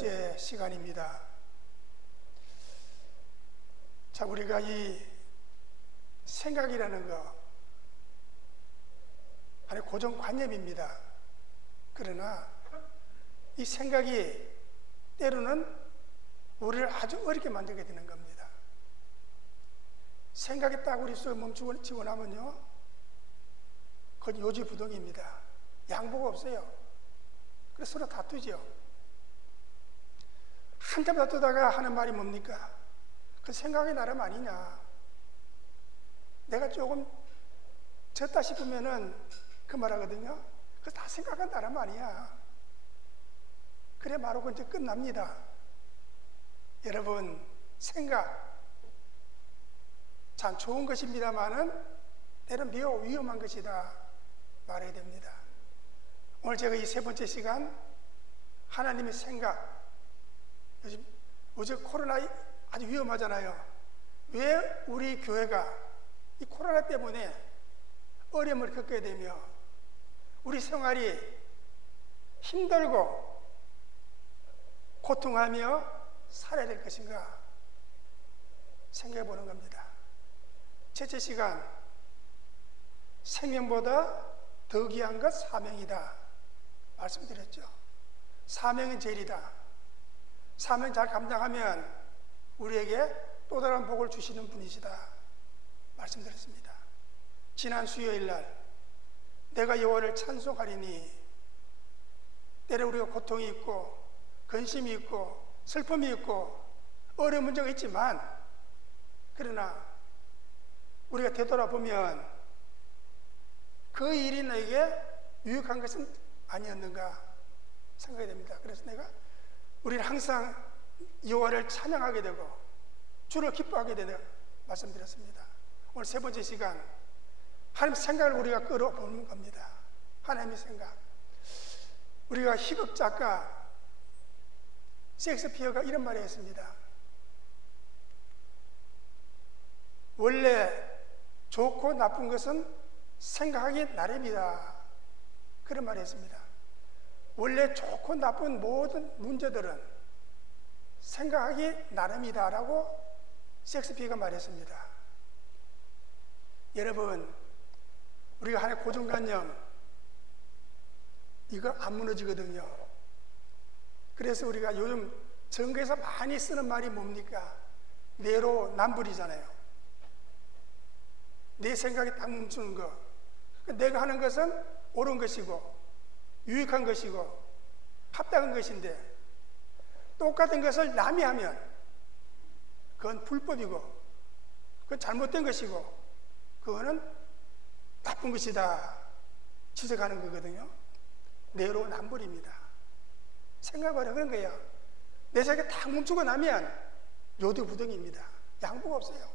번째 시간입니다. 자, 우리가 이 생각이라는 거, 아니 고정관념입니다. 그러나 이 생각이 때로는 우리를 아주 어렵게 만들게 되는 겁니다. 생각이 딱 우리 속에 멈추고 나면요, 그건 요지부동입니다. 양보가 없어요. 그래서 서로 다투죠. 한참 다투다가 하는 말이 뭡니까? 그 생각이 나름 아니냐. 내가 조금 졌다 싶으면은 그 말하거든요. 그거 다 생각한 나름 아니야. 그래 말하고 이제 끝납니다. 여러분, 생각 참 좋은 것입니다만은 때론 매우 위험한 것이다 말해야 됩니다. 오늘 제가 이 세 번째 시간, 하나님의 생각. 요즘 코로나 아주 위험하잖아요. 왜 우리 교회가 이 코로나 때문에 어려움을 겪게 되며 우리 생활이 힘들고 고통하며 살아야 될 것인가 생각해 보는 겁니다. 첫째 시간, 생명보다 더 귀한 것 사명이다 말씀드렸죠. 사명은 제일이다. 사명 잘 감당하면 우리에게 또 다른 복을 주시는 분이시다 말씀드렸습니다. 지난 수요일 날 내가 여호와를 찬송하리니, 때로 우리가 고통이 있고 근심이 있고 슬픔이 있고 어려운 문제가 있지만, 그러나 우리가 되돌아보면 그 일이 나에게 유익한 것은 아니었는가 생각이 됩니다. 그래서 우리는 항상 여호와를 찬양하게 되고 주를 기뻐하게 되는 말씀드렸습니다. 오늘 세 번째 시간, 하나님 생각을 우리가 끌어보는 겁니다. 하나님의 생각. 우리가 희극 작가 셰익스피어가 이런 말을 했습니다. 원래 좋고 나쁜 것은 생각하기 나름이다. 그런 말을 했습니다. 원래 좋고 나쁜 모든 문제들은 생각하기 나름이다라고 셰익스피어가 말했습니다. 여러분, 우리가 하나의 고정관념, 이거 안 무너지거든요. 그래서 우리가 요즘 정부에서 많이 쓰는 말이 뭡니까? 내로남불이잖아요. 내 생각이 딱 멈추는 거. 내가 하는 것은 옳은 것이고 유익한 것이고 합당한 것인데, 똑같은 것을 남이 하면 그건 불법이고 그건 잘못된 것이고 그거는 나쁜 것이다 지적하는 거거든요. 내로남불입니다. 생각하라 그런 거예요. 내 생각이 딱 멈추고 나면 요도부동입니다. 양보가 없어요.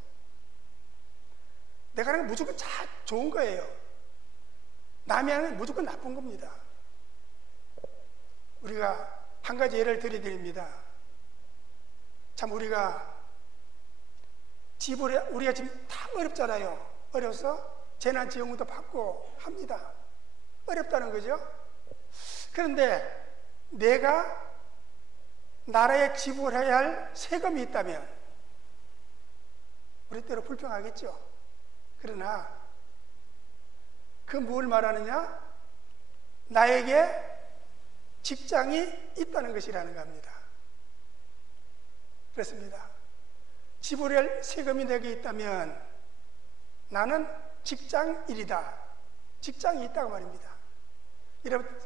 내가 하는 건 무조건 좋은 거예요. 남이 하는 건 무조건 나쁜 겁니다. 우리가 한 가지 예를 드립니다. 참 우리가 지금 다 어렵잖아요. 어려서 재난지원금도 받고 합니다. 어렵다는 거죠. 그런데 내가 나라에 지불해야 할 세금이 있다면 우리 때로 불평하겠죠. 그러나 그 뭘 말하느냐? 나에게 직장이 있다는 것이라는 겁니다. 그렇습니다. 지불해야 할 세금이 내게 있다면 나는 직장인이다. 직장이 있다고 말입니다. 여러분,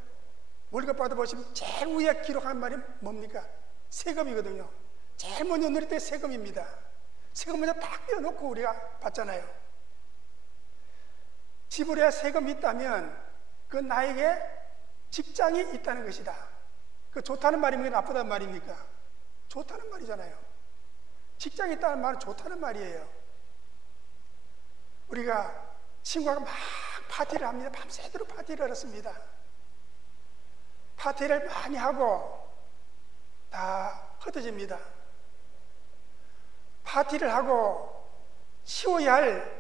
월급 받아보시면 제일 위에 기록한 말이 뭡니까? 세금이거든요. 제일 먼저 누릴 때 세금입니다. 세금 먼저 딱 떼어놓고 우리가 받잖아요. 지불해야 세금이 있다면 그건 나에게 직장이 있다는 것이다. 그 좋다는 말입니까? 나쁘다는 말입니까? 좋다는 말이잖아요. 직장이 있다는 말은 좋다는 말이에요. 우리가 친구가 막 파티를 합니다. 밤새도록 파티를 했습니다. 파티를 많이 하고 다 흩어집니다. 파티를 하고 치워야 할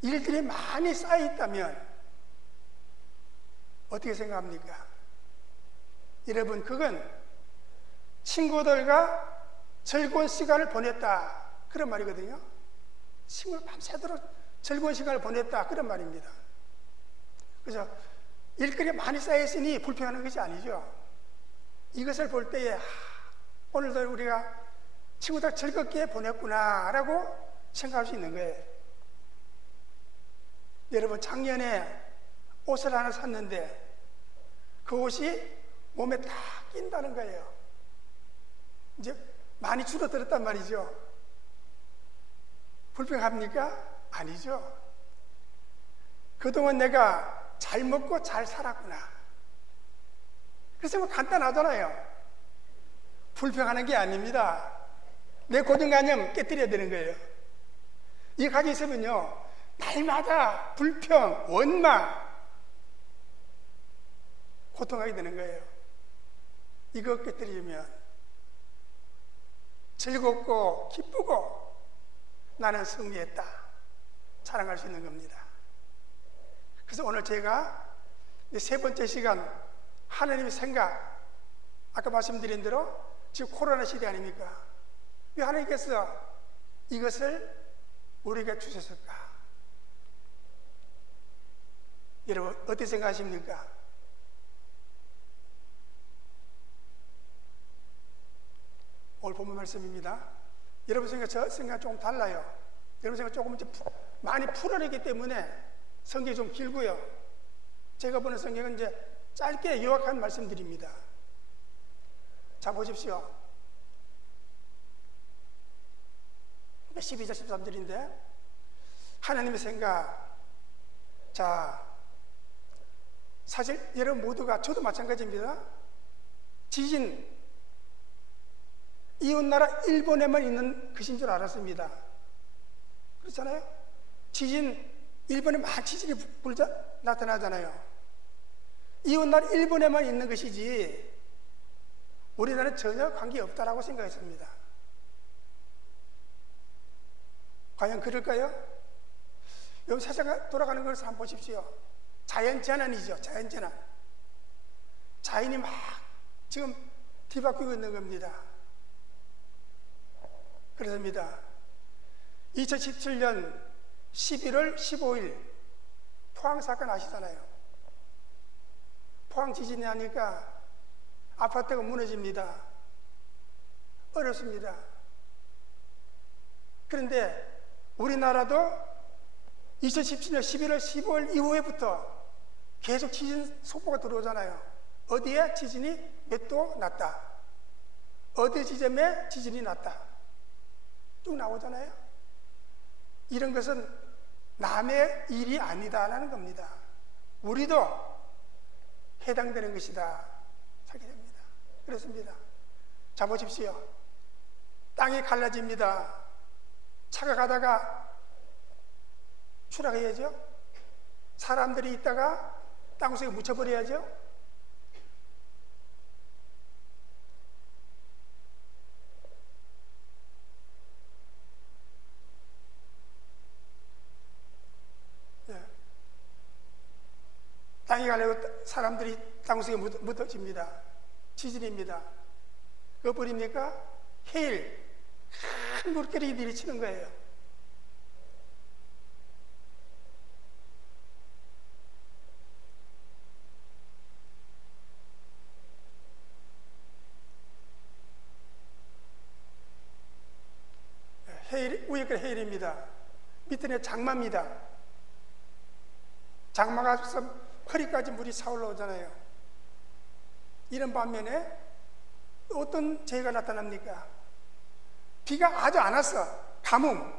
일들이 많이 쌓여 있다면 어떻게 생각합니까? 여러분, 그건 친구들과 즐거운 시간을 보냈다. 그런 말이거든요. 친구를 밤새도록 즐거운 시간을 보냈다. 그런 말입니다. 그래서 일거리가 많이 쌓여있으니 불평하는 것이 아니죠. 이것을 볼 때에 오늘도 우리가 친구들 즐겁게 보냈구나 라고 생각할 수 있는 거예요. 여러분, 작년에 옷을 하나 샀는데 그 옷이 몸에 다 낀다는 거예요. 이제 많이 줄어들었단 말이죠. 불평합니까? 아니죠. 그동안 내가 잘 먹고 잘 살았구나. 그래서 뭐 간단하잖아요. 불평하는 게 아닙니다. 내 고정관념 깨뜨려야 되는 거예요. 이거 가지고 있으면요, 날마다 불평, 원망, 고통하게 되는 거예요. 이거 깨뜨리면 즐겁고 기쁘고 나는 승리했다 자랑할 수 있는 겁니다. 그래서 오늘 제가 세 번째 시간, 하나님의 생각, 아까 말씀드린 대로 지금 코로나 시대 아닙니까? 왜 하나님께서 이것을 우리에게 주셨을까? 여러분, 어떻게 생각하십니까? 오늘 본문 말씀입니다. 여러분 생각, 저 생각 조금 달라요. 여러분 생각 조금 많이 풀어내기 때문에 성경이 좀 길고요. 제가 보는 성경은 이제 짧게 요약한 말씀드립니다. 자, 보십시오. 12절 13절인데 하나님의 생각. 자, 사실 여러분 모두가, 저도 마찬가지입니다. 지진, 이웃나라 일본에만 있는 것인 줄 알았습니다. 그렇잖아요? 지진, 일본에 많은 지진이 나타나잖아요. 이웃나라 일본에만 있는 것이지 우리나라는 전혀 관계없다라고 생각했습니다. 과연 그럴까요? 여기 세상 돌아가는 것을 한번 보십시오. 자연재난이죠. 자연재난. 자연이 막 지금 뒤바뀌고 있는 겁니다. 그렇습니다. 2017년 11월 15일 포항 사건 아시잖아요. 포항 지진이 나니까 아파트가 무너집니다. 어렵습니다. 그런데 우리나라도 2017년 11월 15일 이후에부터 계속 지진 속보가 들어오잖아요. 어디에 지진이 몇 도 났다, 어디 지점에 지진이 났다, 쭉 나오잖아요. 이런 것은 남의 일이 아니다라는 겁니다. 우리도 해당되는 것이다 하게 됩니다. 그렇습니다. 자, 보십시오. 땅이 갈라집니다. 차가 가다가 추락해야죠. 사람들이 있다가 땅속에 묻혀버려야죠. 땅이 갈리고 사람들이 땅속에 묻어집니다. 지진입니다. 그거 보입니까? 해일, 큰 물결이 내리치는 거예요. 해일, 위에가 해일입니다. 밑에는 장마입니다. 장마가 허리까지 물이 차올라오잖아요. 이런 반면에 어떤 재해가 나타납니까? 비가 아주 안 왔어. 가뭄,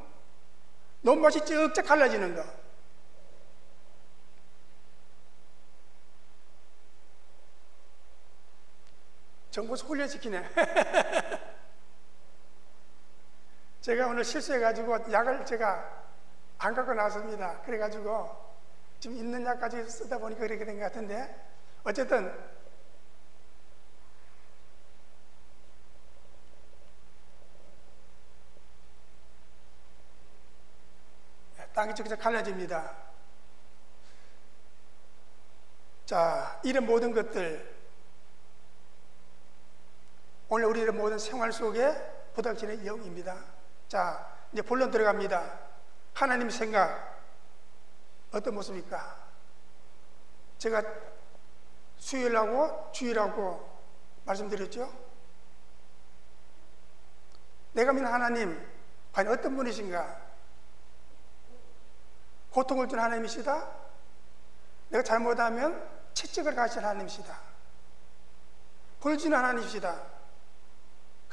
논밭이 쩍쩍 갈라지는 거. 정보에서 훈련시키네. 제가 오늘 실수해가지고 약을 제가 안 갖고 나왔습니다. 그래가지고 지금 있는 약 가지고 쓰다 보니까 그렇게 된 것 같은데, 어쨌든 땅이 쩍쩍 갈라집니다. 자, 이런 모든 것들 오늘 우리의 모든 생활 속에 부닥치는 영입니다. 자, 이제 본론 들어갑니다. 하나님 생각 어떤 모습입니까? 제가 수요일하고 주일하고 말씀드렸죠? 내가 믿는 하나님 과연 어떤 분이신가? 고통을 주는 하나님이시다? 내가 잘못하면 채찍을 가시는 하나님이시다. 벌 주는 하나님이시다.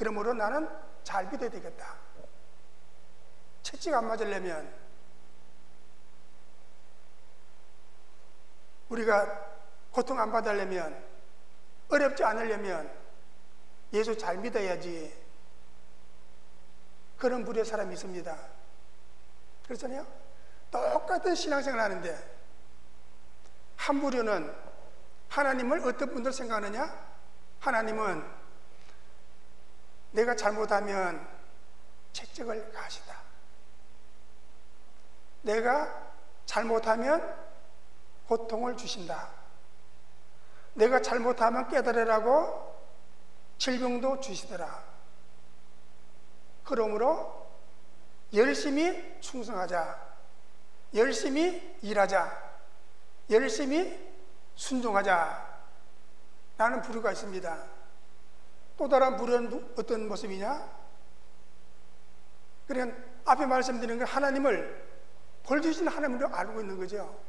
그러므로 나는 잘 믿어야 되겠다. 채찍 안 맞으려면 우리가 고통 안 받으려면 어렵지 않으려면 예수 잘 믿어야지. 그런 부류의 사람이 있습니다. 그렇잖아요? 똑같은 신앙생활을 하는데 한 부류는 하나님을 어떤 분들 생각하느냐? 하나님은 내가 잘못하면 채찍을 가시다. 내가 잘못하면 고통을 주신다. 내가 잘못하면 깨달으라고 질병도 주시더라. 그러므로 열심히 충성하자. 열심히 일하자. 열심히 순종하자. 라는 부류가 있습니다. 또 다른 부류는 어떤 모습이냐? 그러니까 앞에 말씀드린 건 하나님을 벌 주신 하나님으로 알고 있는 거죠.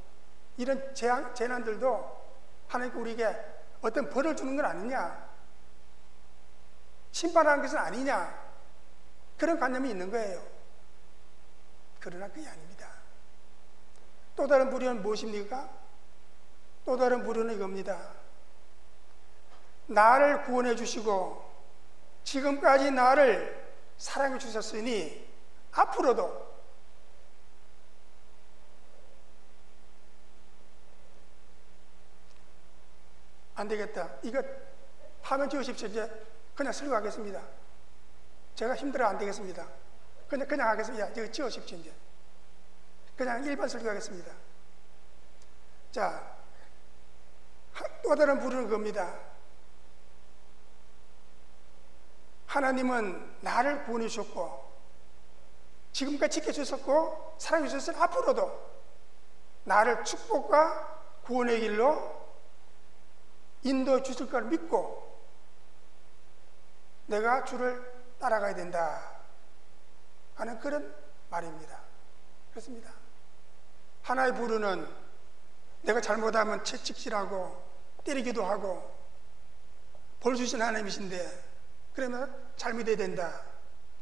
이런 재난들도 하나님께 우리에게 어떤 벌을 주는 건 아니냐, 심판하는 것은 아니냐, 그런 관념이 있는 거예요. 그러나 그게 아닙니다. 또 다른 부류는 무엇입니까? 또 다른 부류는 이겁니다. 나를 구원해 주시고 지금까지 나를 사랑해 주셨으니 앞으로도 안 되겠다. 이거 화면 지우십시오. 이제 그냥 설교하겠습니다. 제가 힘들어 안 되겠습니다. 그냥 하겠습니다. 이거 지우십시오. 이제 그냥 일반 설교하겠습니다. 자, 또 다른 부르는 겁니다. 하나님은 나를 구원해 주셨고 지금까지 지켜주셨고 사랑해 주셨으니 앞으로도 나를 축복과 구원의 길로 인도해 주실 걸 믿고 내가 주를 따라가야 된다 하는 그런 말입니다. 그렇습니다. 하나의 부르는 내가 잘못하면 채찍질하고 때리기도 하고 벌 주신 하나님이신데 그러면 잘 믿어야 된다.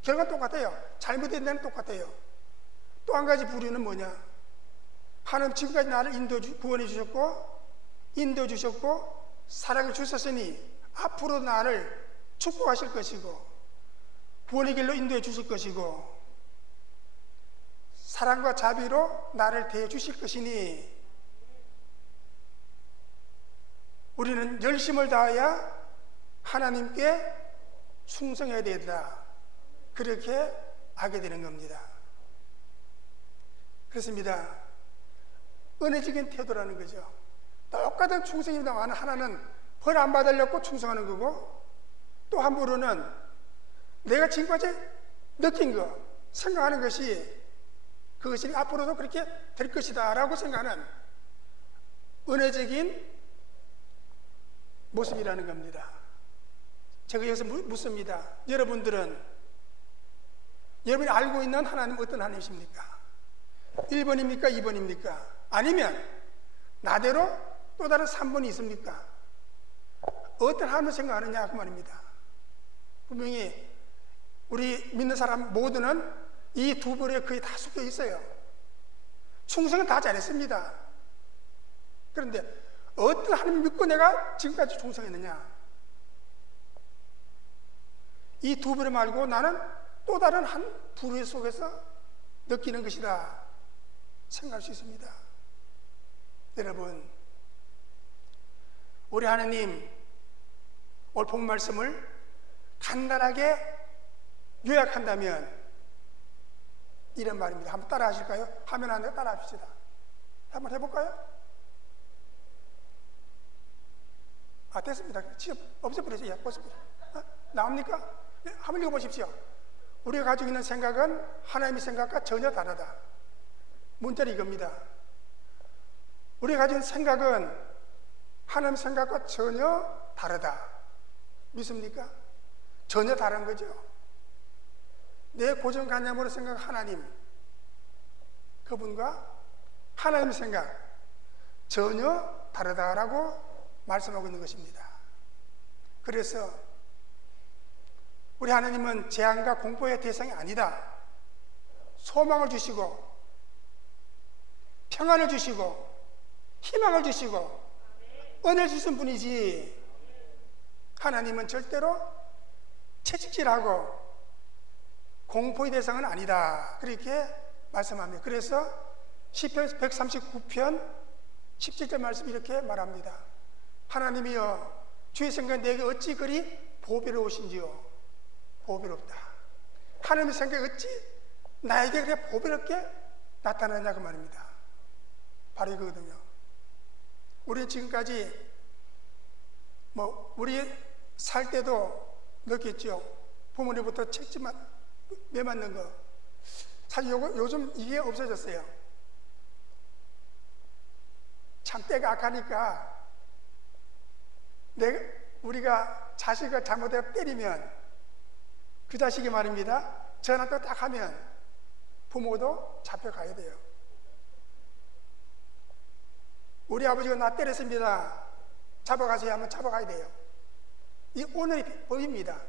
결과는 똑같아요. 잘 믿어야 된다는 똑같아요. 또 한 가지 부류는 뭐냐? 하나님 지금까지 나를 구원해 주셨고 인도해 주셨고 사랑해 주셨으니 앞으로 나를 축복하실 것이고 구원의 길로 인도해 주실 것이고 사랑과 자비로 나를 대해 주실 것이니 우리는 열심을 다하여 하나님께 충성해야 된다. 그렇게 하게 되는 겁니다. 그렇습니다. 은혜적인 태도라는 거죠. 똑같은 충성입니다만 하나는 벌 안 받으려고 충성하는 거고 또 한 부로는 내가 지금까지 느낀 거, 생각하는 것이 그것이 앞으로도 그렇게 될 것이다 라고 생각하는 은혜적인 모습이라는 겁니다. 제가 여기서 묻습니다. 여러분들이 알고 있는 하나님 어떤 하나님이십니까? 1번입니까? 2번입니까? 아니면 나대로 또 다른 3번이 있습니까? 어떤 하나님을 생각하느냐 그 말입니다. 분명히 우리 믿는 사람 모두는 이 두 벌에 거의 다 섞여 있어요. 충성은 다 잘했습니다. 그런데 어떤 하나님을 믿고 내가 지금까지 충성했느냐? 이 두 부류 말고 나는 또 다른 한 부류 속에서 느끼는 것이다 생각할 수 있습니다. 여러분, 우리 하나님 오늘 본 말씀을 간단하게 요약한다면 이런 말입니다. 한번 따라 하실까요? 화면 안에 따라 합시다. 한번 해볼까요? 됐습니다. 지금 없애버리세요. 벗어버려. 나옵니까? 네, 한번 읽어보십시오. 우리가 가지고 있는 생각은 하나님의 생각과 전혀 다르다. 문자는 이겁니다. 우리가 가진 생각은 하나님의 생각과 전혀 다르다. 믿습니까? 전혀 다른 거죠. 내 고정관념으로 생각한 하나님, 그분과 하나님의 생각 전혀 다르다라고 말씀하고 있는 것입니다. 그래서 우리 하나님은 재앙과 공포의 대상이 아니다. 소망을 주시고 평안을 주시고 희망을 주시고 은혜를 주신 분이지, 하나님은 절대로 채찍질하고 공포의 대상은 아니다. 그렇게 말씀합니다. 그래서 시편 139편 17절 말씀 이렇게 말합니다. 하나님이여 주의 생각 내게 어찌 그리 보배로우신지요. 보배롭다. 하나님의 생각이 어찌 나에게 그렇게 보배롭게 나타나냐 그 말입니다. 바로 이거거든요. 우리는 지금까지 우리 살 때도 느꼈죠. 부모님부터 책지만 매 맞는 거. 사실 요즘 이게 없어졌어요. 참 때가 악하니까 우리가 자식을 잘못해서 때리면 그 자식이 말입니다. 전화 또 딱 하면 부모도 잡혀가야 돼요. 우리 아버지가 나 때렸습니다. 잡아가세요 하면 잡아가야 돼요. 이 오늘의 법입니다.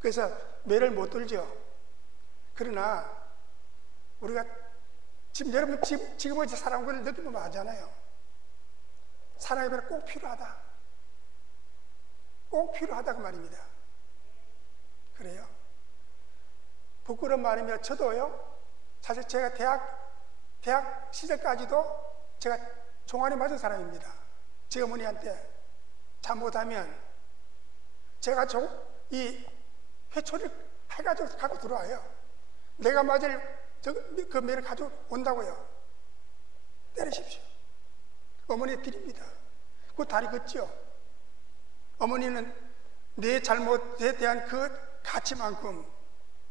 그래서 매를 못 들죠. 그러나 우리가 지금 여러분 지금 사랑하는 걸 느끼면 아잖아요. 사랑이 꼭 필요하다. 꼭 필요하다 그 말입니다. 그래요. 부끄러운 말이며 저도요. 사실 제가 대학 시절까지도 제가 종아리 맞은 사람입니다. 제 어머니한테 잘못하면 제가 이 회초리를 해가지고 갖고 들어와요. 내가 맞을 그 매를 가지고 온다고요. 때리십시오. 어머니 드립니다. 그 다리 걷죠. 어머니는 내 잘못에 대한 그 가치만큼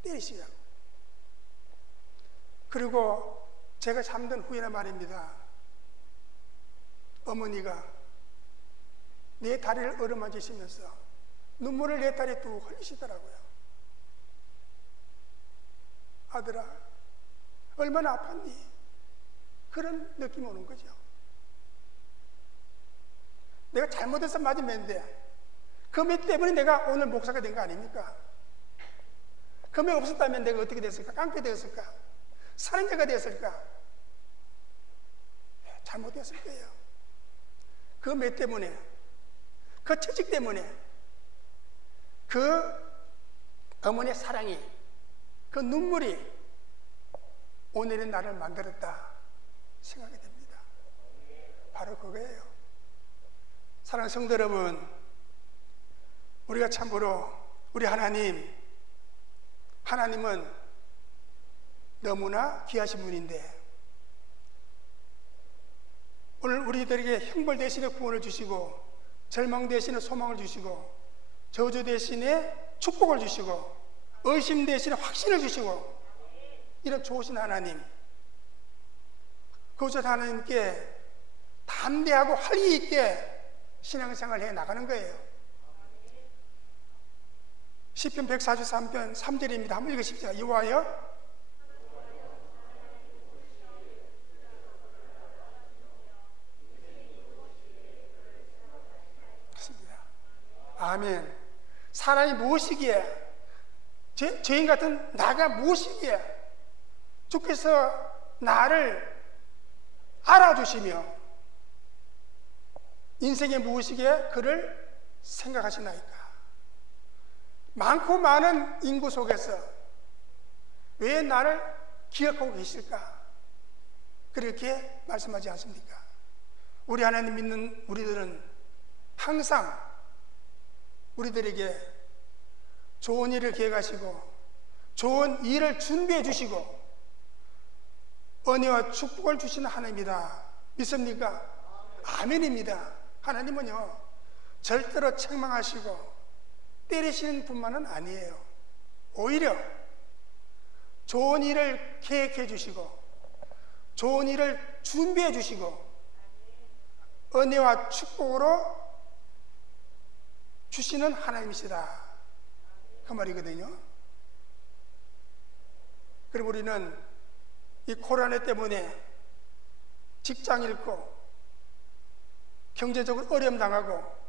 때리시라고. 그리고 제가 잠든 후에는 말입니다. 어머니가 내 다리를 어루만지시면서 눈물을 내 다리에 뚝 흘리시더라고요. 아들아, 얼마나 아팠니? 그런 느낌이 오는 거죠. 내가 잘못해서 맞은 매인데 그 매 때문에 내가 오늘 목사가 된 거 아닙니까? 그 매 없었다면 내가 어떻게 됐을까? 깡패 되었을까? 살인자가 되었을까? 잘못됐을 거예요. 그 매 때문에, 그 채찍 때문에, 그 어머니의 사랑이, 그 눈물이 오늘의 나를 만들었다 생각이 됩니다. 바로 그거예요. 사랑하는 성도 여러분, 우리가 참고로 우리 하나님은 너무나 귀하신 분인데 오늘 우리들에게 형벌 대신에 구원을 주시고 절망 대신에 소망을 주시고 저주 대신에 축복을 주시고 의심 대신에 확신을 주시고 이런 좋으신 하나님, 그곳에 하나님께 담대하고 활기 있게 신앙생활을 해 나가는 거예요. 시편 143편 3절입니다. 한번 읽으십시오. 여호와여 아멘. 사람이 무엇이기에, 죄인 같은 나가 무엇이기에 주께서 나를 알아주시며 인생의 무엇이기에 그를 생각하시나이까. 많고 많은 인구 속에서 왜 나를 기억하고 계실까? 그렇게 말씀하지 않습니까? 우리 하나님 믿는 우리들은 항상 우리들에게 좋은 일을 계획하시고 좋은 일을 준비해 주시고 은혜와 축복을 주시는 하나님이다. 믿습니까? 아멘입니다. 하나님은요 절대로 책망하시고 때리시는 분만은 아니에요. 오히려 좋은 일을 계획해 주시고 좋은 일을 준비해 주시고 은혜와 축복으로 주시는 하나님이시다, 그 말이거든요. 그리고 우리는 이 코로나 때문에 직장 잃고 경제적으로 어려움 당하고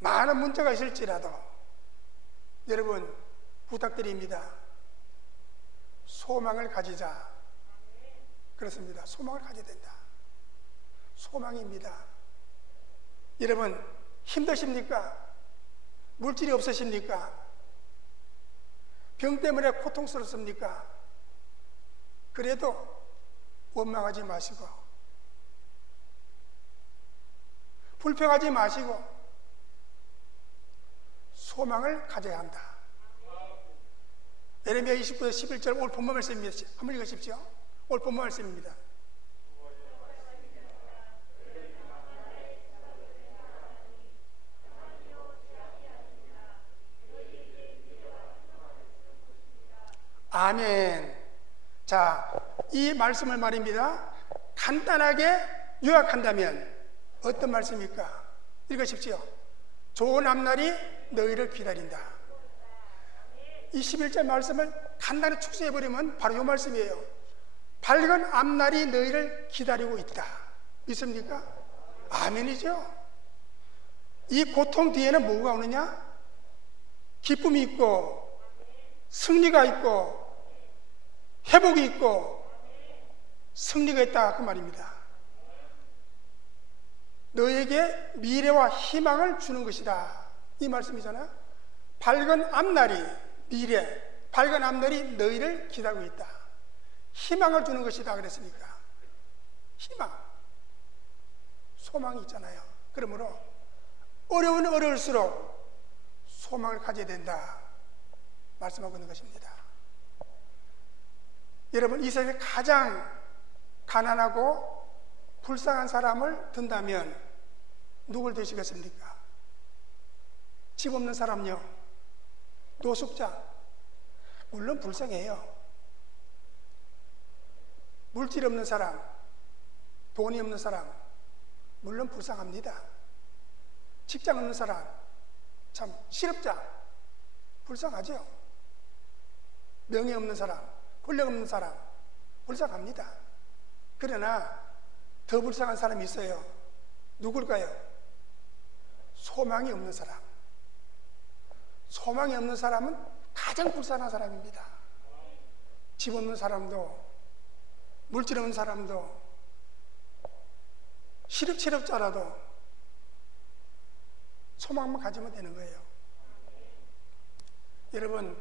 많은 문제가 있을지라도 여러분 부탁드립니다. 소망을 가지자. 그렇습니다. 소망을 가져야 된다. 소망입니다. 여러분 힘드십니까? 물질이 없으십니까? 병 때문에 고통스럽습니까? 그래도 원망하지 마시고 불평하지 마시고 소망을 가져야 한다. 예레미야 29장 11절 오늘 본문 말씀입니다. 한번 읽으십시오. 오늘 본문 말씀입니다. 아멘. 자, 이 말씀을 말입니다. 간단하게 요약한다면 어떤 말씀입니까? 읽으십시오. 좋은 앞날이 너희를 기다린다. 이 11절 말씀을 간단히 축소해버리면 바로 이 말씀이에요. 밝은 앞날이 너희를 기다리고 있다. 믿습니까? 아멘이죠. 이 고통 뒤에는 뭐가 오느냐? 기쁨이 있고 승리가 있고 회복이 있고 승리가 있다, 그 말입니다. 너에게 미래와 희망을 주는 것이다, 이 말씀이잖아요. 밝은 앞날이, 미래, 밝은 앞날이 너희를 기다리고 있다. 희망을 주는 것이다 그랬으니까 희망, 소망이 있잖아요. 그러므로 어려우면 어려울수록 소망을 가져야 된다 말씀하고 있는 것입니다. 여러분 이 세상에 가장 가난하고 불쌍한 사람을 든다면 누굴 드시겠습니까? 집 없는 사람요, 노숙자, 물론 불쌍해요. 물질 없는 사람, 돈이 없는 사람, 물론 불쌍합니다. 직장 없는 사람, 참 실업자, 불쌍하죠. 명예 없는 사람, 권력 없는 사람, 불쌍합니다. 그러나 더 불쌍한 사람이 있어요. 누굴까요? 소망이 없는 사람. 소망이 없는 사람은 가장 불쌍한 사람입니다. 집 없는 사람도, 물질 없는 사람도, 실업자라도 소망만 가지면 되는 거예요. 여러분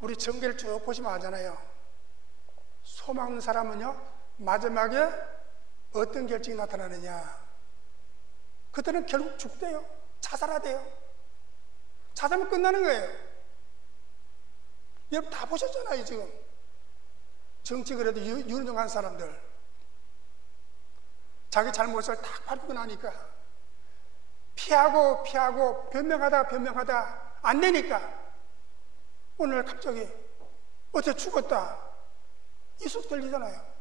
우리 전개를 쭉 보시면 알잖아요. 소망 없는 사람은요, 마지막에 어떤 결정이 나타나느냐? 그들은 결국 죽대요. 자살하대요. 자살하면 끝나는 거예요. 여러분 다 보셨잖아요. 지금 정치 그래도 유능한 사람들 자기 잘못을 딱 밝히고 나니까 피하고 변명하다 안 되니까 오늘 갑자기 어제 죽었다, 이 속 들리잖아요.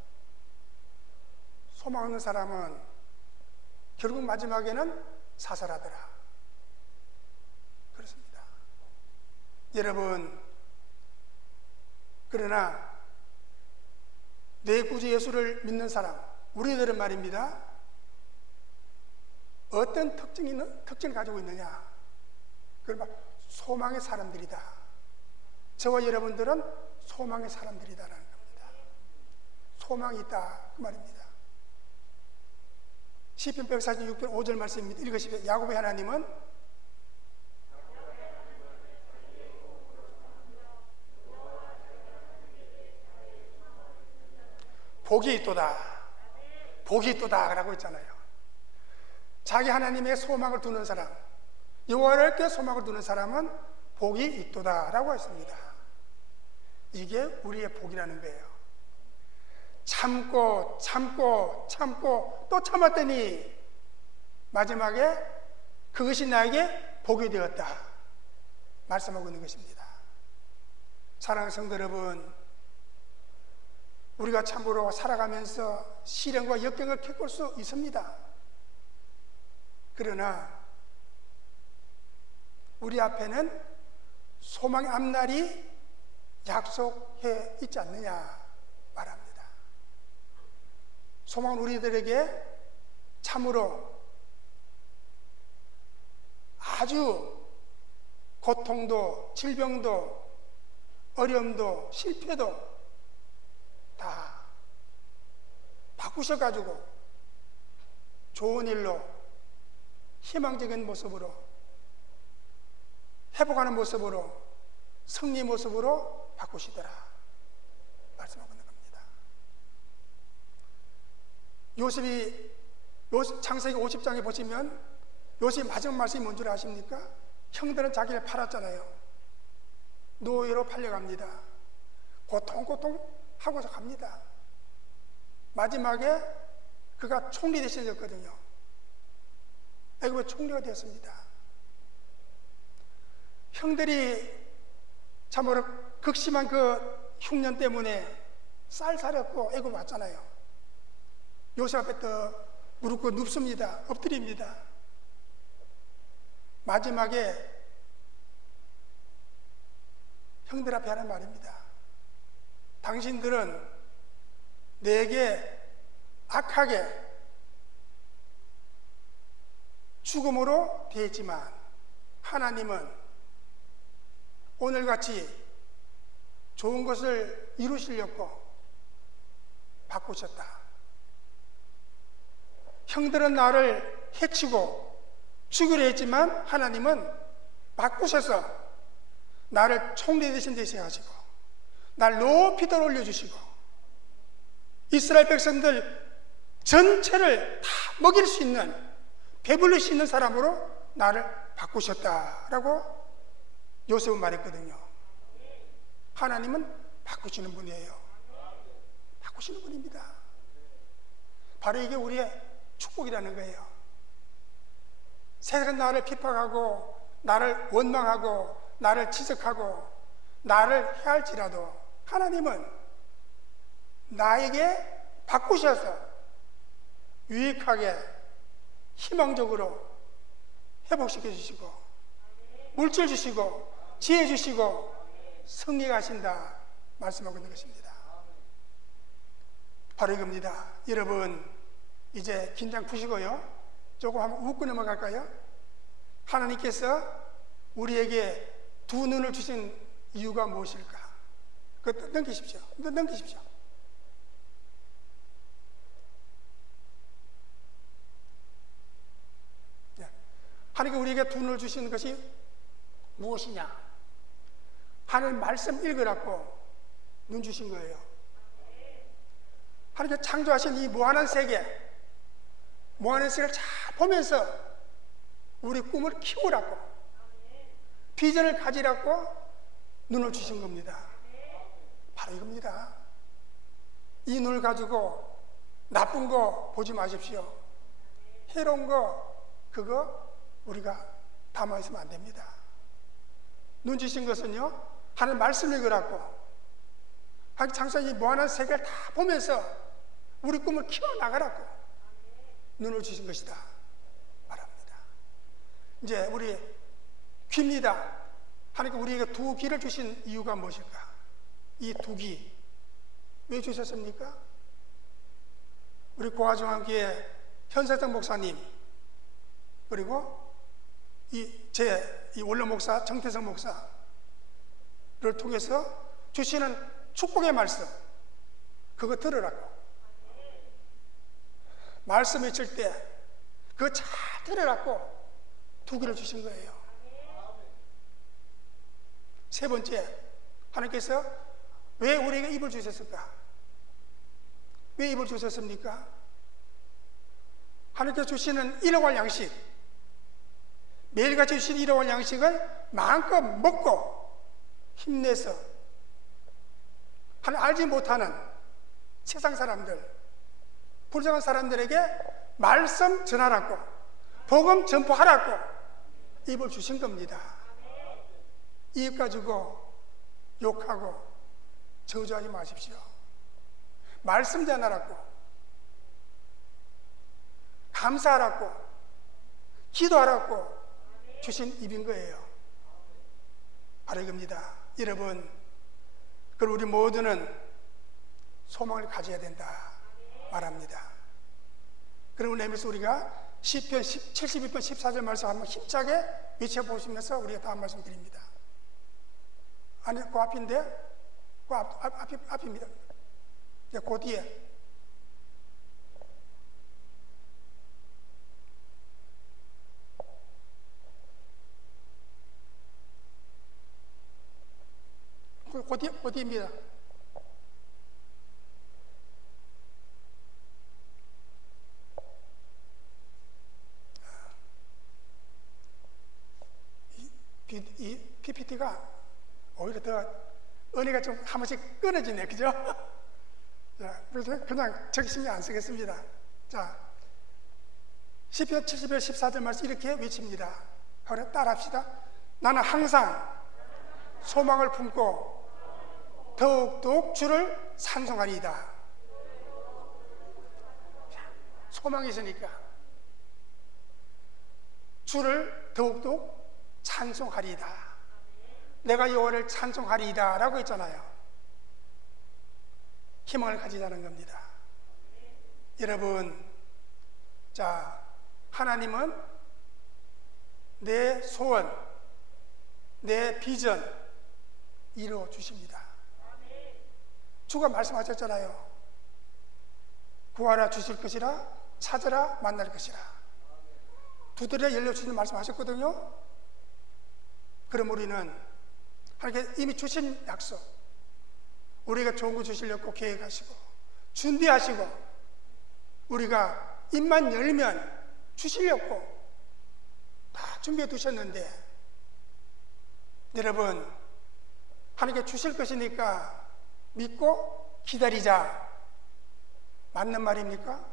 소망 없는 사람은 결국 마지막에는 사살하더라. 그렇습니다. 여러분, 그러나 내 구주 예수를 믿는 사람, 우리들은 말입니다, 어떤 특징을 가지고 있느냐? 그러면 소망의 사람들이다. 저와 여러분들은 소망의 사람들이다라는 겁니다. 소망이 있다, 그 말입니다. 시편 146편 5절 말씀입니다. 읽으시면, 야곱의 하나님은 복이 있도다, 복이 있도다 라고 했잖아요. 자기 하나님의 소망을 두는 사람, 여호와께 소망을 두는 사람은 복이 있도다 라고 했습니다. 이게 우리의 복이라는 거예요. 참고 또 참았더니 마지막에 그것이 나에게 복이 되었다. 말씀하고 있는 것입니다. 사랑하는 성도 여러분, 우리가 참으로 살아가면서 시련과 역경을 겪을 수 있습니다. 그러나 우리 앞에는 소망의 앞날이 약속해 있지 않느냐 말합니다. 소망은 우리들에게 참으로 아주 고통도, 질병도, 어려움도, 실패도 다 바꾸셔가지고 좋은 일로, 희망적인 모습으로, 회복하는 모습으로, 승리 모습으로 바꾸시더라 말씀하고 있는 겁니다. 요셉이 창세기 50장에 보시면 요셉이 마지막 말씀이 뭔 줄 아십니까? 형들은 자기를 팔았잖아요. 노예로 팔려갑니다. 고통하고서 갑니다. 마지막에 그가 총리 되셨거든요. 애굽의 총리가 되었습니다. 형들이 참으로 극심한 그 흉년 때문에 쌀쌀했고 애굽 왔잖아요. 요셉 앞에 또 무릎 꿇고 눕습니다. 엎드립니다. 마지막에 형들 앞에 하는 말입니다. 당신들은 내게 악하게 죽음으로 대했지만 하나님은 오늘같이 좋은 것을 이루시려고 바꾸셨다. 형들은 나를 해치고 죽이려 했지만 하나님은 바꾸셔서 나를 총리 되신 데서 하시고 날 높이 들어 올려주시고 이스라엘 백성들 전체를 다 먹일 수 있는, 배불릴 수 있는 사람으로 나를 바꾸셨다라고 요셉은 말했거든요. 하나님은 바꾸시는 분이에요. 바꾸시는 분입니다. 바로 이게 우리의 축복이라는 거예요. 세상은 나를 비판하고 나를 원망하고 나를 지적하고 나를 해할지라도 하나님은 나에게 바꾸셔서 유익하게 희망적으로 회복시켜 주시고 물질 주시고 지혜 주시고 승리가 하신다 말씀하고 있는 것입니다. 바로 이겁니다. 여러분 이제 긴장 푸시고요, 조금 한번 웃고 넘어갈까요? 하나님께서 우리에게 두 눈을 주신 이유가 무엇일까? 그것 넘기십시오. 넘기십시오. 하나님께 우리에게 두 눈을 주신 것이 무엇이냐? 하나님 말씀 읽으라고 눈 주신 거예요. 하나님께 창조하신 이 무한한 세계, 무한한 세계를 잘 보면서 우리 꿈을 키우라고, 비전을 가지라고 눈을 주신 겁니다. 바로 이겁니다. 이 눈을 가지고 나쁜 거 보지 마십시오. 해로운 거 그거 우리가 담아 있으면 안 됩니다. 눈 주신 것은요, 하나님 말씀 읽으라고, 하나님 창조한 이 무한한 세계를 다 보면서 우리 꿈을 키워나가라고 눈을 주신 것이다 말합니다. 이제 우리 귀입니다. 하나님께 우리에게 두 귀를 주신 이유가 무엇일까? 이 두 귀 왜 주셨습니까? 우리 고아중앙교회 현세정 목사님, 그리고 이 원로 목사 정태성 목사를 통해서 주시는 축복의 말씀, 그거 들으라고. 말씀 외칠 때 그거 잘 들으라고 두 귀를 주신 거예요. 세 번째, 하나님께서 왜 우리에게 입을 주셨을까? 왜 입을 주셨습니까? 하나님께서 주시는 일용할 양식, 매일같이 주시는 일용할 양식을 마음껏 먹고 힘내서 하나님 알지 못하는 세상 사람들, 불쌍한 사람들에게 말씀 전하라고, 복음 전포하라고 입을 주신 겁니다. 이익 가지고 욕하고 저주하지 마십시오. 말씀 전하라고, 감사하라고, 기도하라고 주신 입인 거예요. 바로 이겁니다. 여러분, 그리고 우리 모두는 소망을 가져야 된다 말합니다. 그리고 내면서 우리가 시편 72편 14절 말씀 한번 힘차게 외쳐보시면서 우리가 다음 말씀 드립니다. 아니, 그 앞인데? 그 앞입니다. 그 뒤에. 그 뒤입니다. 이 PPT가 오히려 더 은혜가 좀 한 번씩 끊어지네, 그죠? 자, 그래서 그냥 저기 신경 안 쓰겠습니다. 자, 시편 70편 14절 말씀 이렇게 외칩니다. 그래, 따라합시다. 나는 항상 소망을 품고 더욱더욱 주를 찬송하리이다. 소망이 있으니까 주를 더욱더욱 찬송하리이다. 내가 여호와를 찬송하리이다 라고 했잖아요. 희망을 가지자는 겁니다. 여러분, 자, 하나님은 내 소원, 내 비전 이루어 주십니다. 주가 말씀하셨잖아요. 구하라 주실 것이라, 찾으라 만날 것이라, 두드려 열려주시는 말씀하셨거든요. 그럼 우리는 하나님께 이미 주신 약속, 우리가 좋은 거 주시려고 계획하시고 준비하시고 우리가 입만 열면 주시려고 다 준비해 두셨는데, 여러분, 하나님께 주실 것이니까 믿고 기다리자. 맞는 말입니까?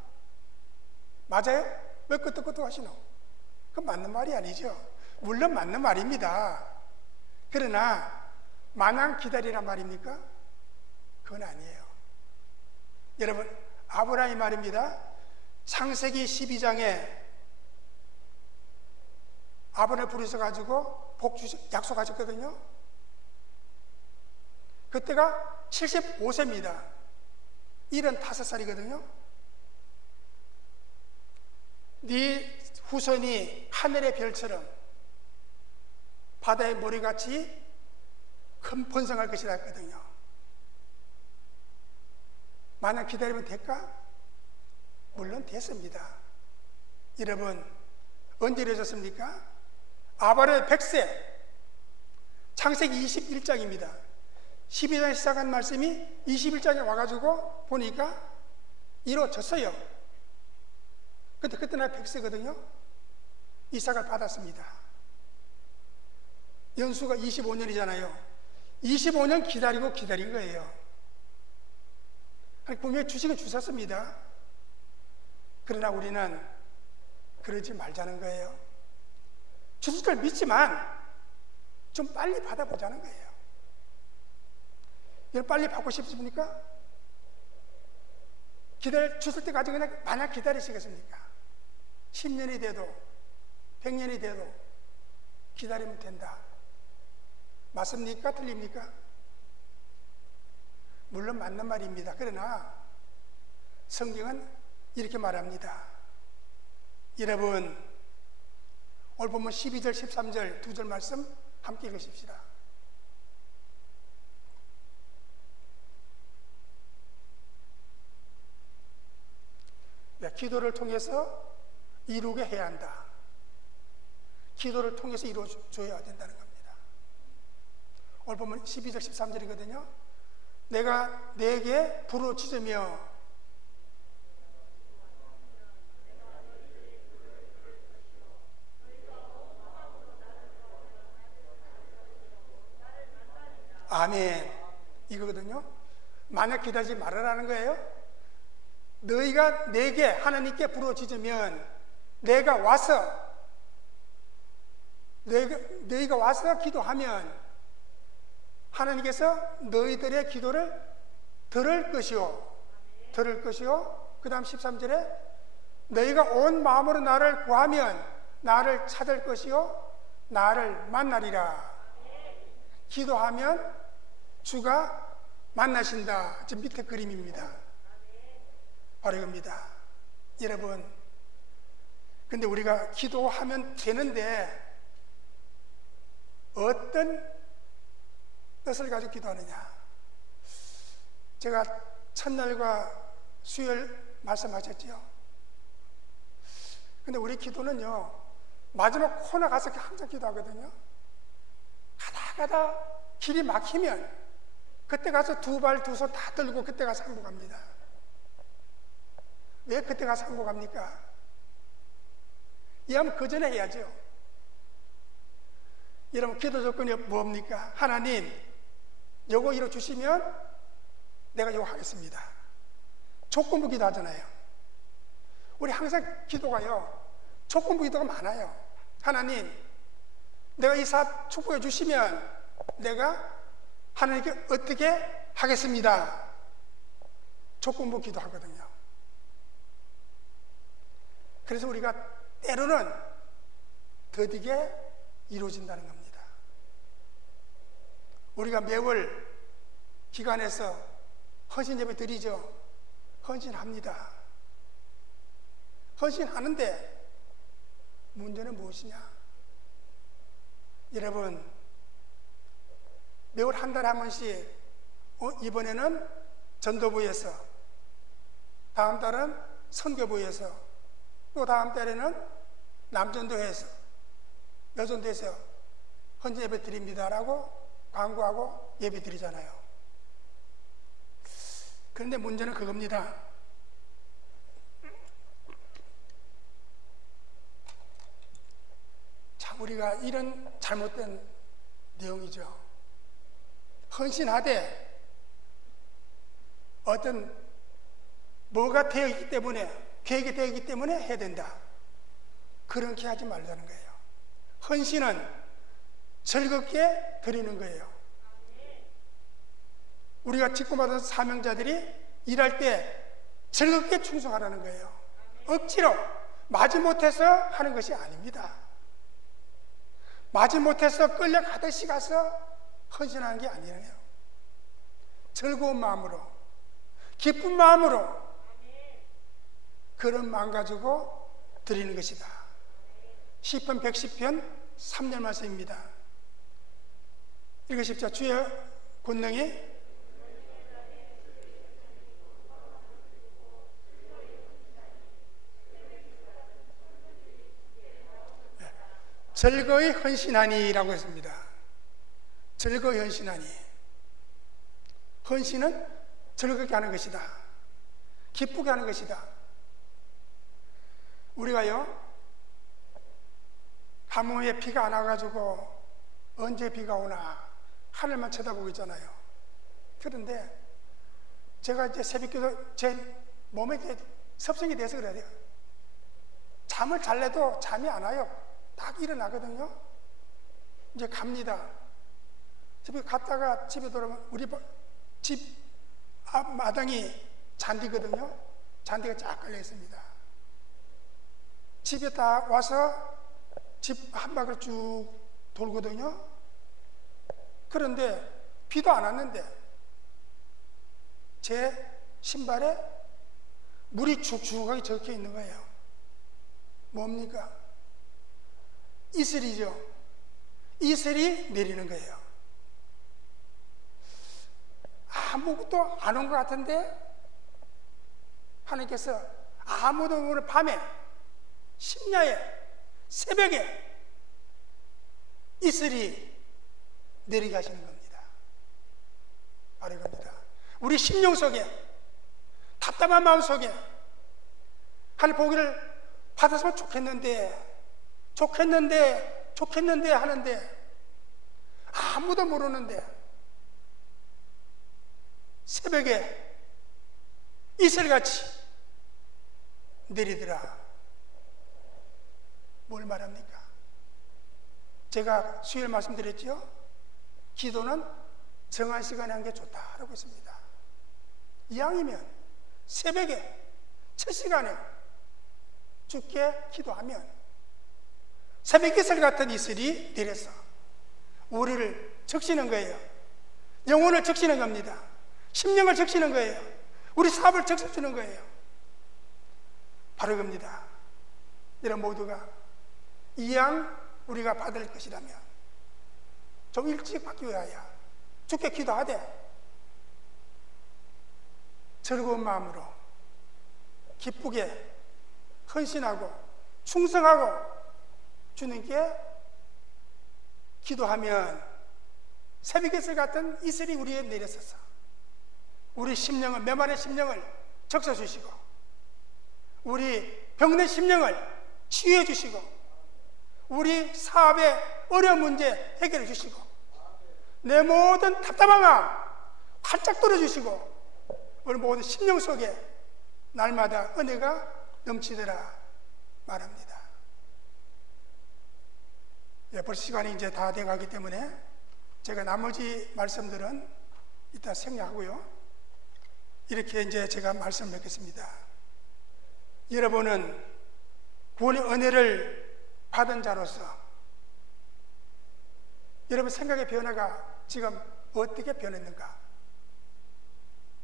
맞아요? 왜 끄떡끄떡 하시노? 그건 맞는 말이 아니죠. 물론 맞는 말입니다. 그러나 마냥 기다리란 말입니까? 그건 아니에요. 여러분, 아브라함이 말입니다. 창세기 12장에 아브라함을 부르셔가지고 약속하셨거든요. 그때가 75세입니다. 75살이거든요. 네 후손이 하늘의 별처럼 바다의 모래같이 큰 번성할 것이라 했거든요. 만약 기다리면 될까? 물론 됐습니다. 여러분, 언제 이루어졌습니까? 아브라함의 100세, 창세기 21장입니다. 12장에 시작한 말씀이 21장에 와가지고 보니까 이루어졌어요. 근데 그때 나 100세거든요. 이삭을 받았습니다. 연수가 25년이잖아요. 25년 기다리고 기다린 거예요. 분명히 주식은 주셨습니다. 그러나 우리는 그러지 말자는 거예요. 주실 줄 믿지만 좀 빨리 받아보자는 거예요. 이걸 빨리 받고 싶습니까? 주실 때까지 그냥 마냥 기다리시겠습니까? 10년이 돼도 100년이 돼도 기다리면 된다. 맞습니까? 틀립니까? 물론 맞는 말입니다. 그러나 성경은 이렇게 말합니다. 여러분, 오늘 보면 12절 13절 두 절 말씀 함께 읽으십시다. 기도를 통해서 이루게 해야 한다. 기도를 통해서 이루어줘야 된다는 겁니다. 오늘 보면 12절 13절이거든요. 내가 내게 부르짖으며 아멘, 이거거든요. 만약 기다리지 말으라는 거예요. 너희가 내게, 하나님께 부르짖으면 내가 와서, 너희가 와서 기도하면 하나님께서 너희들의 기도를 들을 것이요. 그 다음 13절에 너희가 온 마음으로 나를 구하면 나를 찾을 것이요 나를 만나리라. 기도하면 주가 만나신다. 저 밑에 그림입니다. 바로 이겁니다. 여러분, 근데 우리가 기도하면 되는데 어떤 뜻을 가지고 기도하느냐. 제가 첫날과 수요일 말씀하셨죠. 근데 우리 기도는요, 마지막 코너 가서 항상 기도하거든요. 가다 길이 막히면 그때 가서 두 발 두 손 다 들고 그때 가서 항복합니다. 왜 그때 가서 항복합니까? 이하면 그 전에 해야죠. 여러분, 기도 조건이 뭡니까? 하나님, 요거 이뤄주시면 내가 요거 하겠습니다. 조건부 기도 하잖아요. 우리 항상 기도가요, 조건부 기도가 많아요. 하나님, 내가 이 사업 축복해 주시면 내가 하나님께 어떻게 하겠습니다. 조건부 기도하거든요. 그래서 우리가 때로는 더디게 이루어진다는 겁니다. 우리가 매월 기관에서 헌신 예배 드리죠. 헌신합니다. 헌신하는데 문제는 무엇이냐? 여러분, 매월 한 달에 한 번씩 이번에는 전도부에서, 다음 달은 선교부에서, 또 다음 달에는 남전도에서, 여전도에서 헌신 예배 드립니다라고 광고하고 예배 드리잖아요. 그런데 문제는 그겁니다. 참, 우리가 이런 잘못된 내용이죠. 헌신하되 어떤 뭐가 되어 있기 때문에, 계획이 되어 있기 때문에 해야 된다. 그렇게 하지 말자는 거예요. 헌신은 즐겁게 드리는 거예요. 우리가 직분받은 사명자들이 일할 때 즐겁게 충성하라는 거예요. 억지로 마지못해서 하는 것이 아닙니다. 마지못해서 끌려가듯이 가서 헌신하는 게 아니에요. 즐거운 마음으로, 기쁜 마음으로, 그런 마음 가지고 드리는 것이다. 시편 110편 3절 말씀입니다. 읽으십시오. 주의 권능이 즐거이 헌신하니 라고 했습니다. 즐거이 헌신하니. 헌신은 즐겁게 하는 것이다. 기쁘게 하는 것이다. 우리가요, 가뭄에 비가 안 와가지고 언제 비가 오나 하늘만 쳐다보고 있잖아요. 그런데 제가 이제 새벽기도 제 몸에 섭성이 돼서 그래요. 잠을 잘래도 잠이 안 와요. 딱 일어나거든요. 이제 갑니다. 집에 갔다가 집에 돌아오면 우리 집 앞 마당이 잔디거든요. 잔디가 쫙 깔려 있습니다. 집에 다 와서 집 한 바퀴 쭉 돌거든요. 그런데 비도 안 왔는데 제 신발에 물이 축축하게 적혀 있는 거예요. 뭡니까? 이슬이죠. 이슬이 내리는 거예요. 아무것도 안 온 것 같은데 하나님께서 아무도 오늘 밤에 심야에 새벽에 이슬이 내리게 하시는 겁니다. 바로 이겁니다. 우리 심령 속에, 답답한 마음 속에 하나님 보기를 받았으면 좋겠는데 하는데 아무도 모르는데 새벽에 이슬같이 내리더라. 뭘 말합니까? 제가 수요일 말씀드렸죠? 기도는 정한 시간에 한 게 좋다라고 했습니다. 이왕이면 새벽에 첫 시간에 주께 기도하면 새벽 이슬 같은 이슬이 내려서 우리를 적시는 거예요. 영혼을 적시는 겁니다. 심령을 적시는 거예요. 우리 사업을 적셔주는 거예요. 바로 겁니다. 이런 모두가 이왕 우리가 받을 것이라면 좀 일찍 바뀌어야 주께 기도하되 즐거운 마음으로 기쁘게 헌신하고 충성하고 주님께 기도하면 새벽 이슬 같은 이슬이 우리에 내려서서 우리 심령을, 메마른 심령을 적셔주시고 우리 병든 심령을 치유해 주시고 우리 사업의 어려운 문제 해결해 주시고 내 모든 답답한 마음 활짝 뚫어주시고 우리 모든 심령 속에 날마다 은혜가 넘치더라 말합니다. 예, 벌써 시간이 이제 다 돼가기 때문에 제가 나머지 말씀들은 이따 생략하고요. 이렇게 이제 제가 말씀을 맺겠습니다. 여러분은 구원의 은혜를 받은 자로서 여러분 생각의 변화가 지금 어떻게 변했는가?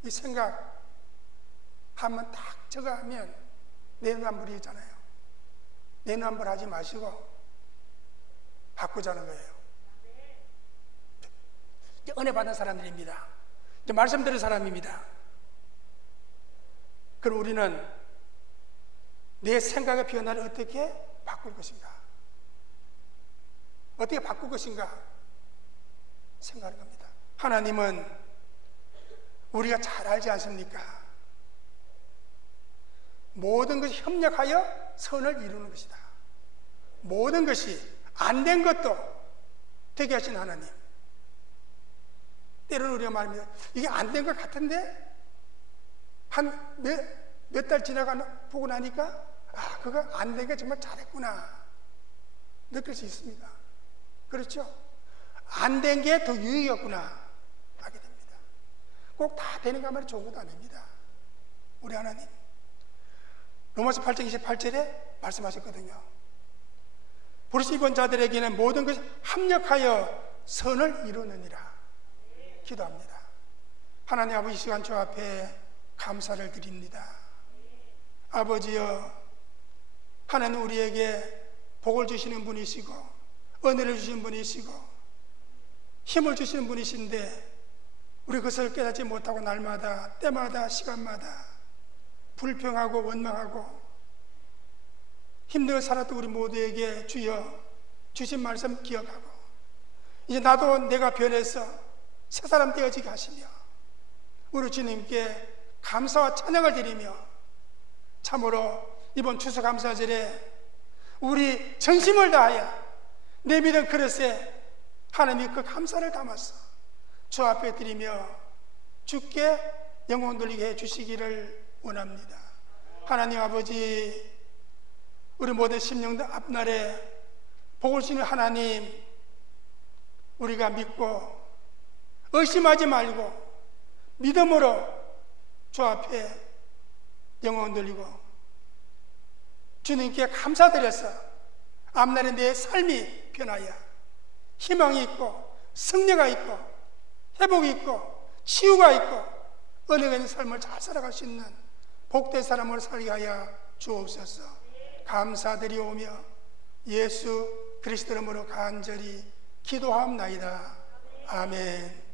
이 생각 한번 딱 적어가면 내노남불이잖아요. 내노남불 하지 마시고 바꾸자는 거예요. 은혜 받은 사람들입니다. 말씀 들은 사람입니다. 그럼 우리는 내 생각의 변화를 어떻게 바꿀 것인가? 어떻게 바꿀 것인가? 생각하는 겁니다. 하나님은 우리가 잘 알지 않습니까? 모든 것이 협력하여 선을 이루는 것이다. 모든 것이 안 된 것도 되게 하신 하나님. 때로는 우리가 말합니다. 이게 안 된 것 같은데 한 몇 달 보고 나니까 아, 그거 안 된 게 정말 잘했구나 느낄 수 있습니다. 그렇죠? 안 된 게 더 유익이었구나 하게 됩니다. 꼭 다 되는 것만 좋은 것도 아닙니다. 우리 하나님 로마서 8장 28절에 말씀하셨거든요. 부르심 입은 자들에게는 모든 것이 합력하여 선을 이루느니라 기도합니다. 하나님 아버지, 시간 주 앞에 감사를 드립니다. 아버지여, 하나님 우리에게 복을 주시는 분이시고 은혜를 주시는 분이시고 힘을 주시는 분이신데 우리 그것을 깨닫지 못하고 날마다 때마다 시간마다 불평하고 원망하고 힘들게 살았던 우리 모두에게 주여 주신 말씀 기억하고 이제 나도 내가 변해서 새 사람 되어지게 하시며 우리 주님께 감사와 찬양을 드리며 참으로 이번 추수감사절에 우리 전심을 다하여 내 믿음 그릇에 하나님이 그 감사를 담아서 주 앞에 드리며 주께 영혼 돌리게 해주시기를 원합니다. 하나님 아버지, 우리 모든 심령들 앞날에 복을 주시는 하나님 우리가 믿고 의심하지 말고 믿음으로 주 앞에 영혼 돌리고 주님께 감사드려서 앞날에 내 삶이 변하여 희망이 있고 승리가 있고 회복이 있고 치유가 있고 은혜가 있는 삶을 잘 살아갈 수 있는 복된 사람으로 살게 하여 주옵소서. 감사드리오며 예수 그리스도 이름으로 간절히 기도하옵나이다. 아멘.